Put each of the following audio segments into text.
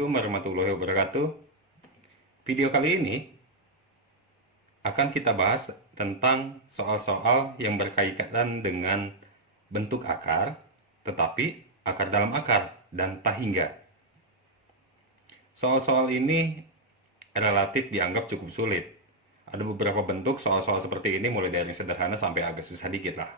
Assalamualaikum warahmatullahi wabarakatuh. Video kali ini akan kita bahas tentang soal-soal yang berkaitan dengan bentuk akar, tetapi akar dalam akar dan tak hingga. Soal-soal ini relatif dianggap cukup sulit. Ada beberapa bentuk soal-soal seperti ini, mulai dari yang sederhana sampai agak susah dikit lah.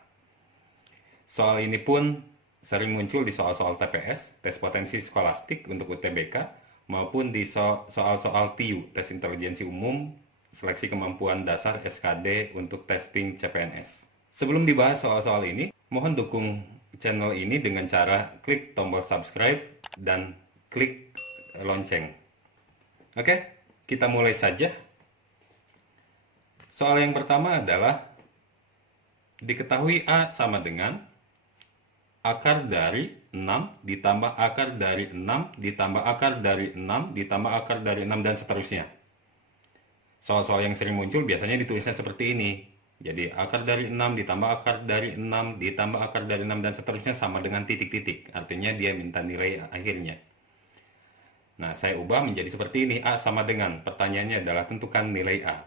Soal ini pun sering muncul di soal-soal TPS, tes potensi skolastik untuk UTBK, maupun di soal-soal TIU, tes intelijensi umum, seleksi kemampuan dasar SKD untuk testing CPNS. Sebelum dibahas soal-soal ini, mohon dukung channel ini dengan cara klik tombol subscribe dan klik lonceng. Oke, kita mulai saja. Soal yang pertama adalah diketahui A sama dengan akar dari 6 ditambah akar dari 6 ditambah akar dari 6 ditambah akar dari 6 dan seterusnya. Soal-soal yang sering muncul biasanya ditulisnya seperti ini. Jadi akar dari 6 ditambah akar dari 6 ditambah akar dari 6 dan seterusnya sama dengan titik-titik. Artinya dia minta nilai akhirnya. Nah, saya ubah menjadi seperti ini. A sama dengan, pertanyaannya adalah tentukan nilai A.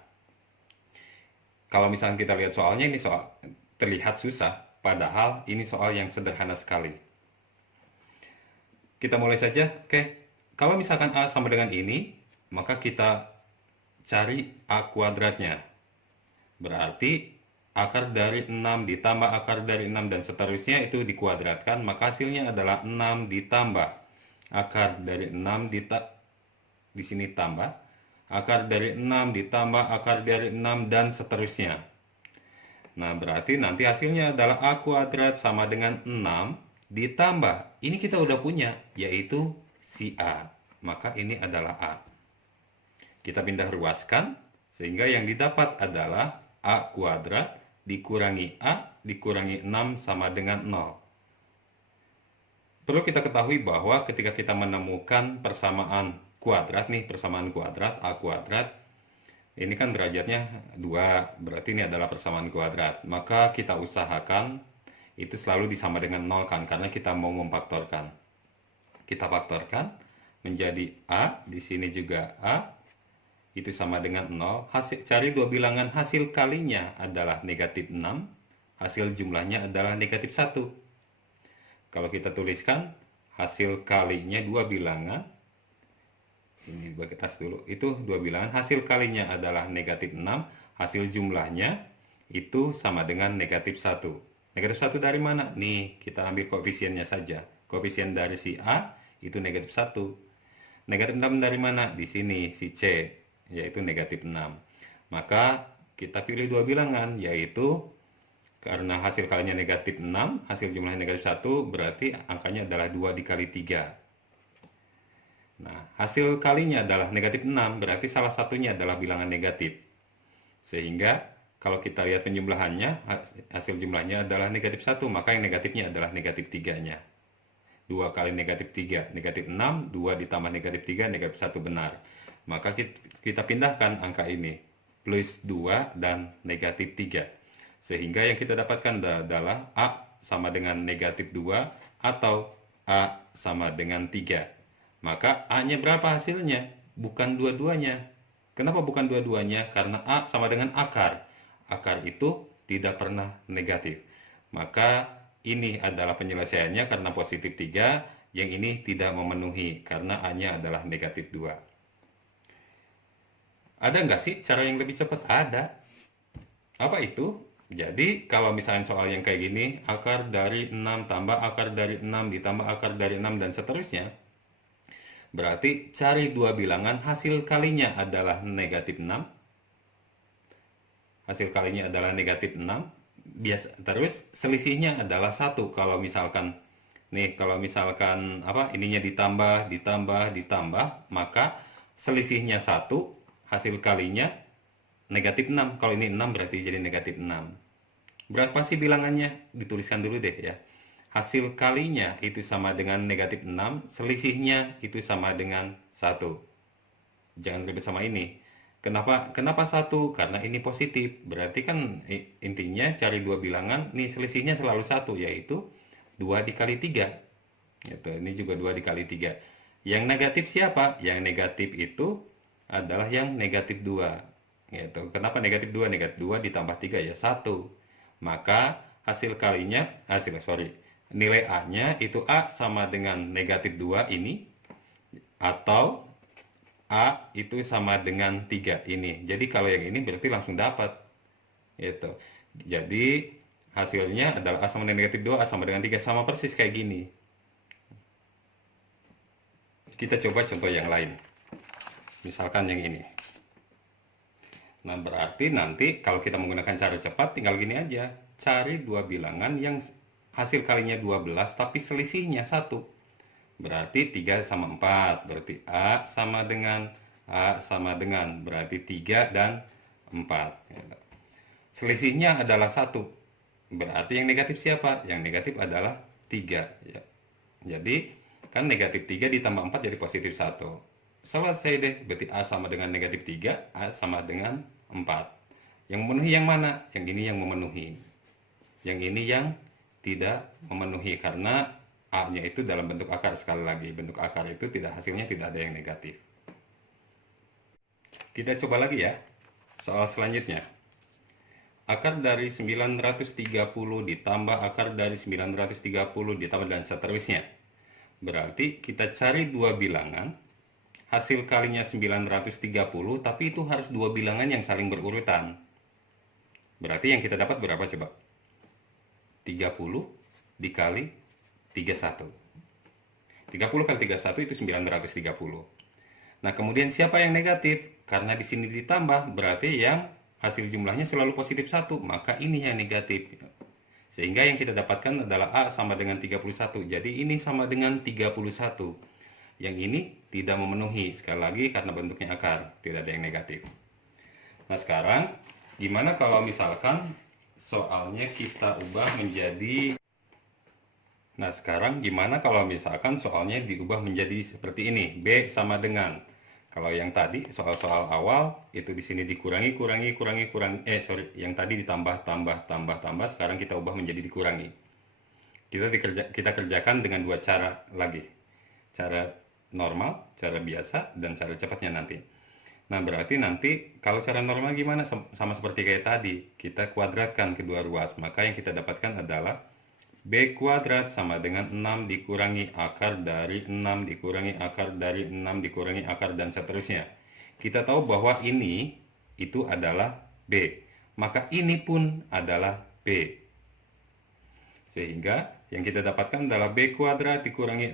Kalau misalnya kita lihat soalnya, ini soal terlihat susah. Padahal ini soal yang sederhana sekali. Kita mulai saja. Oke. Kalau misalkan A sama dengan ini, maka kita cari A kuadratnya. Berarti akar dari 6 ditambah akar dari 6 dan seterusnya itu dikuadratkan, maka hasilnya adalah 6 ditambah akar dari 6 di sini tambah akar dari 6 ditambah akar dari 6 dan seterusnya. Nah, berarti nanti hasilnya adalah A kuadrat sama dengan 6 ditambah, ini kita udah punya, yaitu si A. Maka ini adalah A. Kita pindah ruaskan, sehingga yang didapat adalah A kuadrat dikurangi A dikurangi 6 sama dengan 0. Perlu kita ketahui bahwa ketika kita menemukan persamaan kuadrat nih, persamaan kuadrat A kuadrat, ini kan derajatnya 2, berarti ini adalah persamaan kuadrat. Maka kita usahakan itu selalu disama dengan 0 kan, karena kita mau memfaktorkan. Kita faktorkan menjadi A, di sini juga A, itu sama dengan 0. Cari dua bilangan, hasil kalinya adalah negatif 6, hasil jumlahnya adalah negatif 1. Kalau kita tuliskan hasil kalinya dua bilangan, ini bagi tas dulu, itu dua bilangan, hasil kalinya adalah negatif 6, hasil jumlahnya itu sama dengan negatif 1. Negatif 1 dari mana? Nih, kita ambil koefisiennya saja. Koefisien dari si A itu negatif 1. Negatif 6 dari mana? Di sini, si C, yaitu negatif 6. Maka kita pilih dua bilangan, yaitu karena hasil kalinya negatif 6, hasil jumlahnya negatif 1, berarti angkanya adalah 2 dikali 3. Nah, hasil kalinya adalah negatif 6, berarti salah satunya adalah bilangan negatif. Sehingga kalau kita lihat penjumlahannya, hasil jumlahnya adalah negatif 1, maka yang negatifnya adalah negatif 3-nya. 2 kali negatif 3, negatif 6, 2 ditambah negatif 3, negatif 1 benar. Maka kita pindahkan angka ini, plus 2 dan negatif 3. Sehingga yang kita dapatkan adalah A sama dengan negatif 2 atau A sama dengan 3. Maka A-nya berapa hasilnya? Bukan dua-duanya. Kenapa bukan dua-duanya? Karena A sama dengan akar. Akar itu tidak pernah negatif. Maka ini adalah penyelesaiannya karena positif 3. Yang ini tidak memenuhi karena A-nya adalah negatif 2. Ada nggak sih cara yang lebih cepat? Ada. Apa itu? Jadi kalau misalnya soal yang kayak gini, akar dari 6 tambah akar dari 6 ditambah akar dari 6 dan seterusnya, berarti cari dua bilangan, hasil kalinya adalah negatif 6. Hasil kalinya adalah negatif 6. Biasa, terus selisihnya adalah 1. Kalau misalkan ininya ditambah, maka selisihnya 1, hasil kalinya negatif 6. Kalau ini 6 berarti jadi negatif 6. Berapa sih bilangannya? Dituliskan dulu deh ya. Hasil kalinya itu sama dengan negatif 6, selisihnya itu sama dengan 1. Jangan ribet sama ini. Kenapa 1? Karena ini positif. Berarti kan intinya cari dua bilangan, nih selisihnya selalu 1, yaitu 2 dikali 3. Ini juga 2 dikali 3. Yang negatif siapa? Yang negatif itu adalah yang negatif 2. Gitu. Kenapa negatif 2? Negatif 2 ditambah 3 ya 1. Maka nilai A-nya itu A sama dengan negatif 2 ini, atau A itu sama dengan 3 ini. Jadi kalau yang ini berarti langsung dapat. Gitu. Jadi hasilnya adalah A sama dengan negatif 2, A sama dengan 3. Sama persis kayak gini. Kita coba contoh yang lain. Misalkan yang ini. Nah, berarti nanti kalau kita menggunakan cara cepat, tinggal gini aja. Cari dua bilangan yang hasil kalinya 12, tapi selisihnya 1. Berarti 3 sama 4. Berarti A sama dengan. Berarti 3 dan 4. Selisihnya adalah 1. Berarti yang negatif siapa? Yang negatif adalah 3. Ya. Jadi kan negatif 3 ditambah 4 jadi positif 1. Selesai deh. Berarti A sama dengan negatif 3, A sama dengan 4. Yang memenuhi yang mana? Yang ini yang memenuhi. Yang ini yang tidak memenuhi karena A-nya itu dalam bentuk akar. Sekali lagi, bentuk akar itu hasilnya tidak ada yang negatif. Kita coba lagi ya. Soal selanjutnya. Akar dari 930 ditambah akar dari 930 ditambah dan seterusnya. Berarti kita cari dua bilangan, hasil kalinya 930, tapi itu harus dua bilangan yang saling berurutan. Berarti yang kita dapat berapa coba? 30 dikali 31. 30 kali 31 itu 930. Nah, kemudian siapa yang negatif? Karena di sini ditambah, berarti yang hasil jumlahnya selalu positif 1, maka ini yang negatif. Sehingga yang kita dapatkan adalah A sama dengan 31. Jadi ini sama dengan 31. Yang ini tidak memenuhi. Sekali lagi karena bentuknya akar, tidak ada yang negatif. Nah, sekarang gimana kalau misalkan soalnya kita ubah menjadi diubah menjadi seperti ini. B sama dengan. Kalau yang tadi soal-soal awal itu di sini dikurangi, yang tadi ditambah, tambah, sekarang kita ubah menjadi dikurangi. Kita kerjakan dengan dua cara lagi. Cara normal, cara biasa, dan cara cepatnya nanti. Nah, berarti nanti kalau cara normal gimana? Sama seperti kayak tadi, kita kuadratkan kedua ruas. Maka yang kita dapatkan adalah B kuadrat sama dengan 6 dikurangi akar dari 6 dikurangi akar dari 6 dikurangi akar dan seterusnya. Kita tahu bahwa ini itu adalah B. Maka ini pun adalah B. Sehingga yang kita dapatkan adalah B kuadrat dikurangi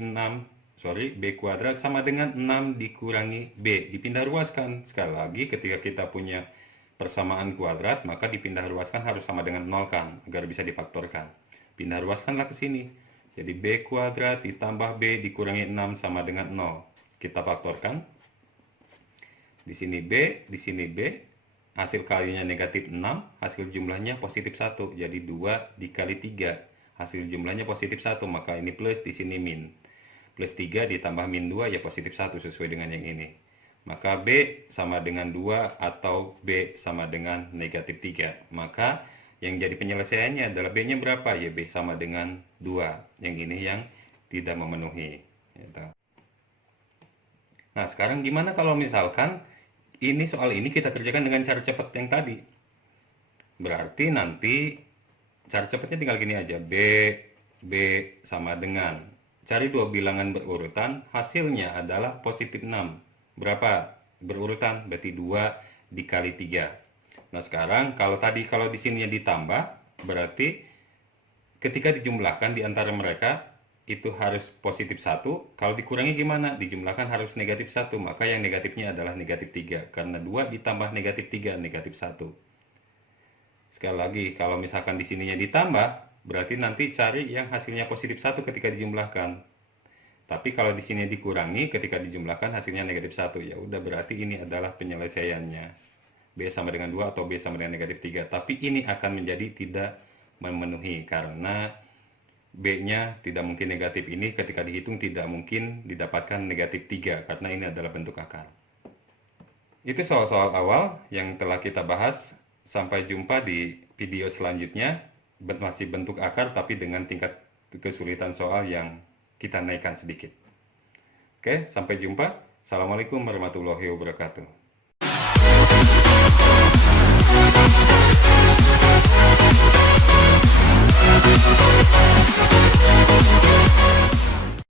B kuadrat sama dengan 6 dikurangi B. Dipindah ruaskan. Sekali lagi ketika kita punya persamaan kuadrat, maka dipindah ruaskan harus sama dengan 0 kan, agar bisa difaktorkan. Pindah ruaskanlah ke sini. Jadi B kuadrat ditambah B dikurangi 6 sama dengan 0. Kita faktorkan. Di sini B, di sini B. Hasil kalinya negatif 6, hasil jumlahnya positif 1. Jadi 2 dikali 3. Hasil jumlahnya positif 1, maka ini plus, di sini min. Plus 3 ditambah min 2 ya positif 1 sesuai dengan yang ini. Maka B sama dengan 2 atau B sama dengan negatif 3. Maka yang jadi penyelesaiannya adalah B-nya berapa? Ya B sama dengan 2. Yang ini yang tidak memenuhi. Nah, sekarang gimana kalau misalkan soal ini kita kerjakan dengan cara cepat yang tadi? Berarti nanti cara cepatnya tinggal gini aja. B sama dengan. Cari dua bilangan berurutan, hasilnya adalah positif 6. Berapa berurutan? Berarti 2 dikali 3. Nah, sekarang kalau di sininya ditambah, berarti ketika dijumlahkan di antara mereka itu harus positif 1. Kalau dikurangi gimana? Dijumlahkan harus negatif 1. Maka yang negatifnya adalah negatif 3. Karena 2 ditambah negatif 3, negatif 1. Sekali lagi, kalau misalkan di sininya ditambah, berarti nanti cari yang hasilnya positif 1 ketika dijumlahkan. Tapi kalau di sini dikurangi, ketika dijumlahkan hasilnya negatif 1. Ya udah, berarti ini adalah penyelesaiannya. B sama dengan 2 atau B sama dengan negatif 3. Tapi ini akan menjadi tidak memenuhi karena B-nya tidak mungkin negatif. Ini ketika dihitung tidak mungkin didapatkan negatif 3 karena ini adalah bentuk akar. Itu soal-soal awal yang telah kita bahas. Sampai jumpa di video selanjutnya. Masih bentuk akar tapi dengan tingkat kesulitan soal yang kita naikkan sedikit. Oke, sampai jumpa. Assalamualaikum warahmatullahi wabarakatuh.